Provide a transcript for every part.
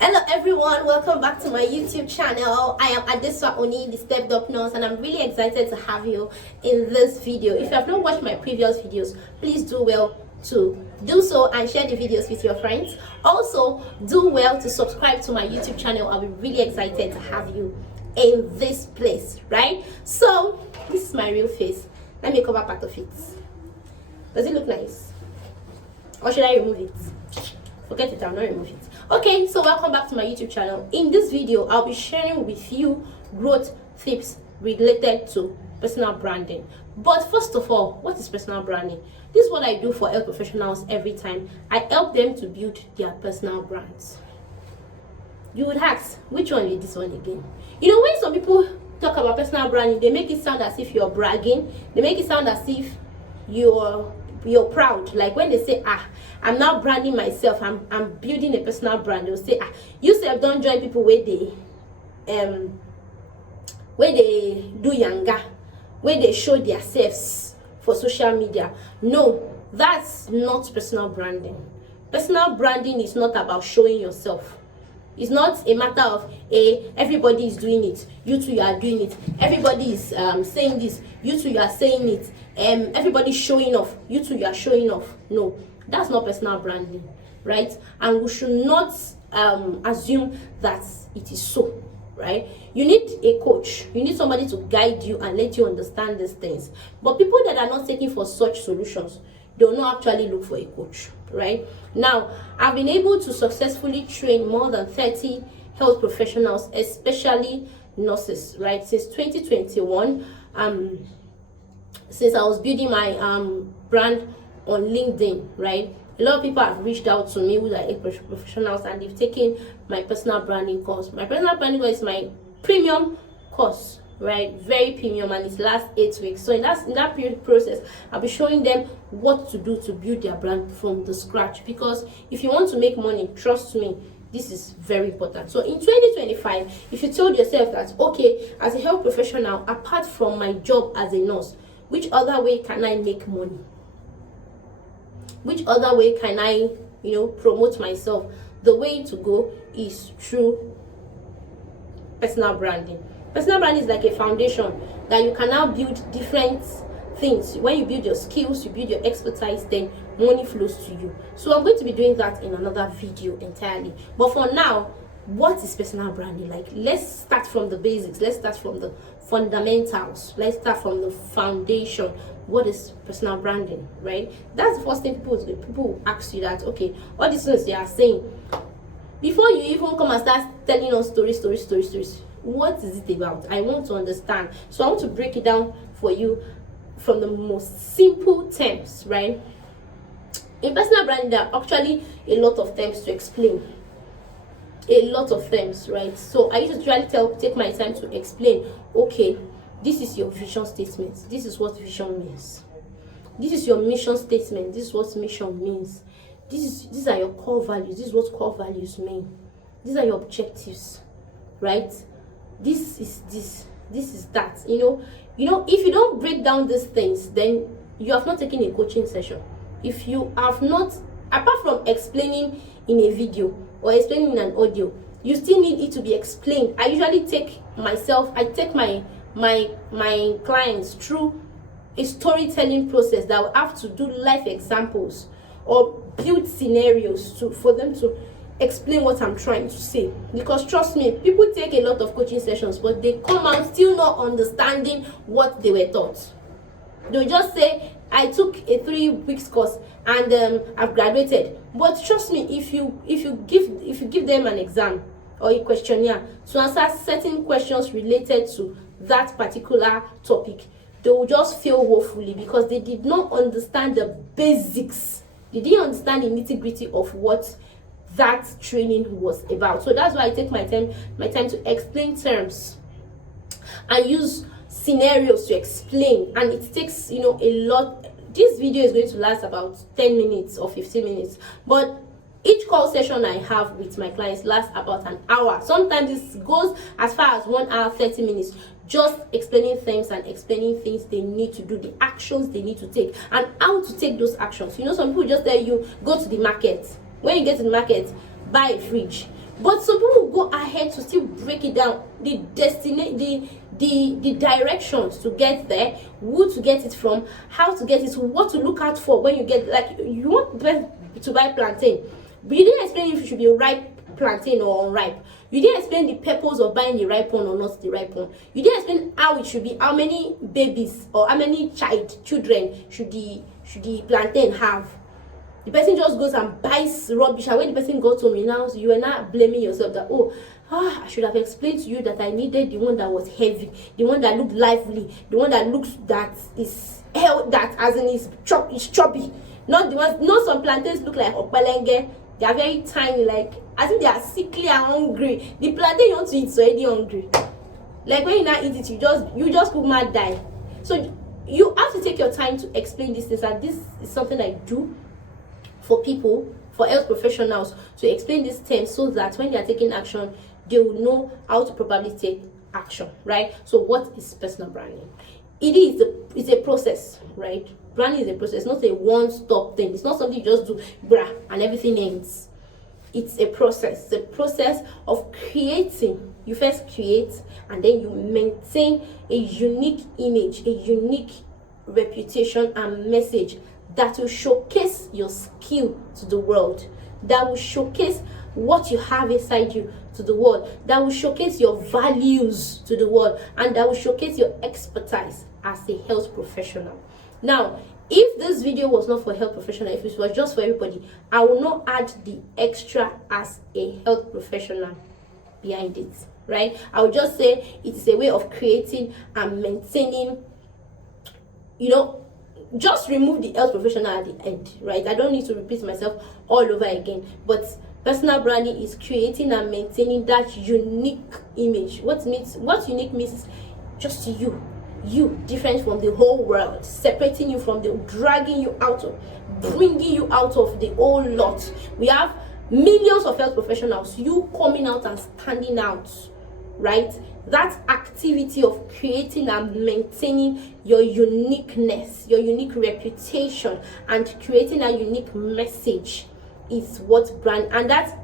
Hello everyone, welcome back to my YouTube channel. I am Adeswa Oni, the Stepped Up Nurse, and I'm really excited to have you in this video. If you have not watched my previous videos, please do well to do so and share the videos with your friends. Also, do well to subscribe to my YouTube channel. I'll be really excited to have you in this place, right? So, this is my real face. Let me cover part of it. Does it look nice? Or should I remove it? Forget it, I'll not remove it. Okay, so welcome back to my YouTube channel. In this video, I'll be sharing with you growth tips related to personal branding. But first of all, what is personal branding? This is what I do for health professionals every time. I help them to build their personal brands. You would ask, which one is this one again? You know, when some people talk about personal branding, they make it sound as if you're bragging. They make it sound as if you're proud. Like when they say, I'm now branding myself, I'm building a personal brand, they'll say, you self don't join people where they do younger, where they show themselves for social media. No, that's not personal branding. Personal branding is not about showing yourself. It's not a matter of everybody is doing it, you two you are doing it. Everybody is saying this, you two you are saying it. Everybody's showing off, you two you are showing off. No, that's not personal branding, right? And we should not assume that it is so, right? You need a coach, you need somebody to guide you and let you understand these things. But people that are not taking for such solutions, they will not actually look for a coach, right? Now, I've been able to successfully train more than 30 health professionals, especially nurses, right? Since 2021, since I was building my brand on LinkedIn, right? A lot of people have reached out to me who are health professionals and they've taken my personal branding course. My personal branding course is my premium course, right? Very premium, and it lasts 8 weeks. So in that period process, I'll be showing them what to do to build their brand from the scratch. Because if you want to make money, trust me, this is very important. So in 2025, if you told yourself that, okay, as a health professional, apart from my job as a nurse, which other way can I make money? Which other way can I, promote myself? The way to go is through personal branding. Personal branding is like a foundation that you can now build different things. When you build your skills, you build your expertise, then money flows to you. So I'm going to be doing that in another video entirely. But for now, what is personal branding? Like, let's start from the basics. Let's start from the fundamentals. Let's start from the foundation. What is personal branding, right? That's the first thing people ask you that, okay, all these things they are saying. Before you even come and start telling us stories, what is it about? I want to understand. So I want to break it down for you from the most simple terms, right? In personal branding, there are actually a lot of terms to explain. A lot of terms, right? So I used to try to take my time to explain, okay, this is your vision statement. This is what vision means. This is your mission statement. This is what mission means. These are your core values. This is what core values mean. These are your objectives, right? This is this. This is that. If you don't break down these things, then you have not taken a coaching session. If you have not, apart from explaining in a video or explaining in an audio, you still need it to be explained. I usually take my clients through a storytelling process that will have to do life examples or build scenarios for them to explain what I'm trying to say. Because trust me, people take a lot of coaching sessions, but they come out still not understanding what they were taught. They'll just say, I took a 3 weeks course and I've graduated. But trust me, if you give them an exam or a questionnaire to answer certain questions related to that particular topic, they will just fail woefully because they did not understand the basics. They didn't understand the nitty-gritty of what that training was about. So that's why I take my time to explain terms and use scenarios to explain, and it takes a lot. This video is going to last about 10 minutes or 15 minutes, but each call session I have with my clients lasts about an hour. Sometimes it goes as far as 1 hour 30 minutes, just explaining things and explaining things they need to do, the actions they need to take, and how to take those actions. Some people just tell you, go to the market. When you get to the market, buy a fridge. But some people go ahead to still break it down, the destiny, the directions to get there, who to get it from, how to get it, what to look out for when you get, like, you want to buy plantain, but you didn't explain if it should be ripe plantain or unripe. You didn't explain the purpose of buying the ripe one or not the ripe one. You didn't explain how it should be, how many babies or how many children should the plantain have. The person just goes and buys rubbish, and when the person got home, you are now blaming yourself that, I should have explained to you that I needed the one that was heavy, the one that looked lively, the one that looks that is that as in is choppy, not the ones. Not some plantains look like opalenge. They are very tiny, like I think they are sickly and hungry. The plantain you want to eat is already hungry. Like when you now eat it, you just cook mad die. So you have to take your time to explain these things, and this is something I do for people, for health professionals, to explain these terms so that when they are taking action, they will know how to properly take action, right? So what is personal branding? It's a process, right? Branding is a process, not a one-stop thing. It's not something you just do and everything ends. It's a process. It's a process of creating. You first create, and then you maintain a unique image, a unique reputation and message that will showcase your skill to the world, that will showcase what you have inside you to the world, that will showcase your values to the world, and that will showcase your expertise as a health professional. Now, if this video was not for health professional, if it was just for everybody, I will not add the extra as a health professional behind it, right? I would just say it is a way of creating and maintaining, just remove the health professional at the end, right? I don't need to repeat myself all over again, but personal branding is creating and maintaining that unique image. What unique means just you, different from the whole world, separating you from dragging you out of, bringing you out of the whole lot. We have millions of health professionals, you coming out and standing out, right? That activity of creating and maintaining your uniqueness, your unique reputation, and creating a unique message is what brand, and that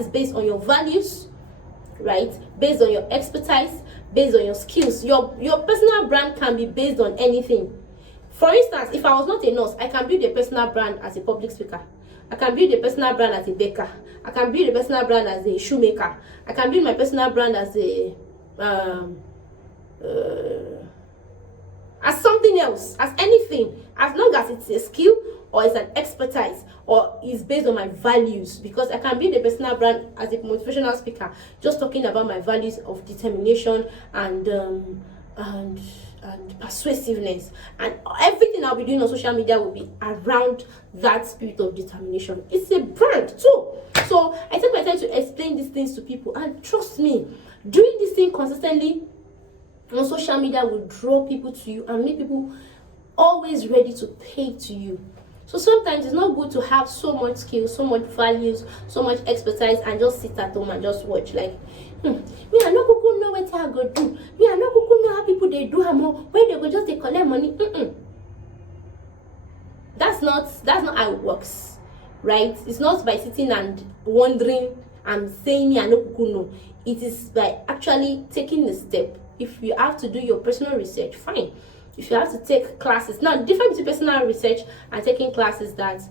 is based on your values, right? Based on your expertise, based on your skills. Your personal brand can be based on anything. For instance, if I was not a nurse, I can build a personal brand as a public speaker. I can build a personal brand as a baker. I can build a personal brand as a shoemaker. I can build my personal brand as a as something else, as anything, as long as it's a skill or it's an expertise or is based on my values. Because I can build a personal brand as a motivational speaker, just talking about my values of determination and persuasiveness, and everything I'll be doing on social media will be around that spirit of determination. It's a brand too. So I take my time to explain these things to people, and trust me, doing this thing consistently on social media will draw people to you and make people always ready to pay to you. So sometimes it's not good to have so much skill, so much values, so much expertise, and just sit at home and just watch. Like, me, I no kuku know what I go do. Me, I no kuku know how people they do more. When they go just they collect money. That's not how it works, right? It's not by sitting and wondering and saying me I no kuku know. It is by actually taking the step. If you have to do your personal research, fine. If you have to take classes, now the difference between personal research and taking classes, that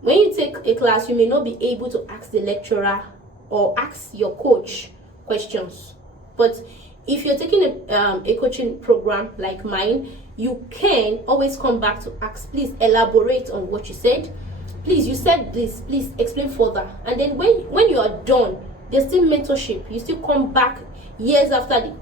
when you take a class, you may not be able to ask the lecturer or ask your coach questions. But if you're taking a coaching program like mine, you can always come back to ask, please elaborate on what you said. Please, you said this, please explain further. And then when you are done, there's still mentorship. You still come back years after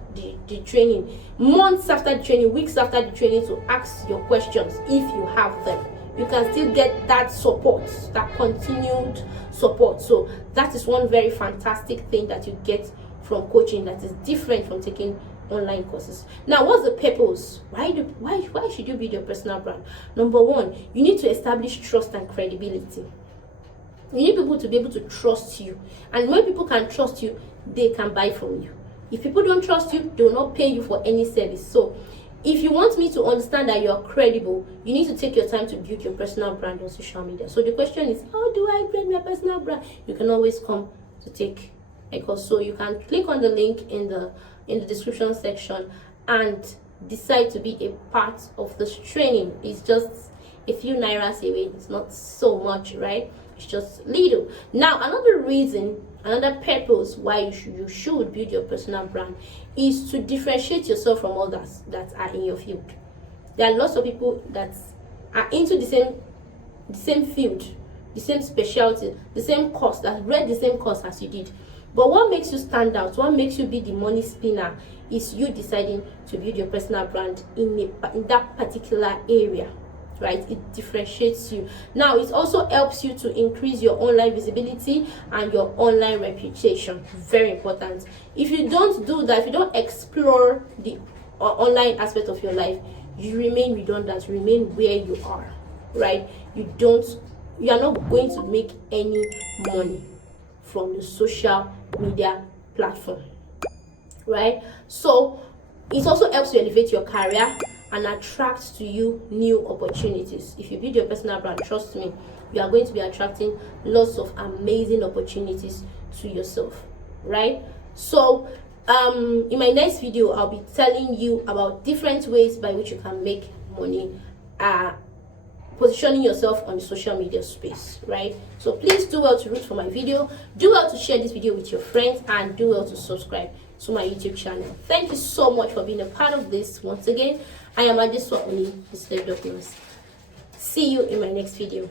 the training, months after the training, weeks after the training, to ask your questions if you have them. You can still get that support, that continued support. So that is one very fantastic thing that you get from coaching that is different from taking online courses. Now, what's the purpose? Why should you build your personal brand? Number one, you need to establish trust and credibility. You need people to be able to trust you, and when people can trust you, they can buy from you. If people don't trust you, they will not pay you for any service. So if you want me to understand that you're credible, you need to take your time to build your personal brand on social media. So the question is, how do I build my personal brand? You can always come to take like us. So you can click on the link in the description section and decide to be a part of this training. It's just a few nairas away. It's not so much, right? It's just little. Now, another reason, another purpose why you should build your personal brand is to differentiate yourself from others that are in your field. There are lots of people that are into the same field, the same specialty, the same course, that read the same course as you did. But what makes you stand out, what makes you be the money spinner, is you deciding to build your personal brand in that particular area, right? It differentiates you. Now, it also helps you to increase your online visibility and your online reputation. Very important. If you don't do that, if you don't explore the online aspect of your life, you remain redundant, you remain where you are, right? You are not going to make any money from the social media platform, right? So it also helps you elevate your career and attract to you new opportunities. If you build your personal brand, trust me, you are going to be attracting lots of amazing opportunities to yourself, right? So in my next video, I'll be telling you about different ways by which you can make money positioning yourself on the social media space, right? So please do well to root for my video, do well to share this video with your friends, and do well to subscribe to my YouTube channel. Thank you so much for being a part of this. Once again, I am Adeswapni, Mr. Douglas. See you in my next video.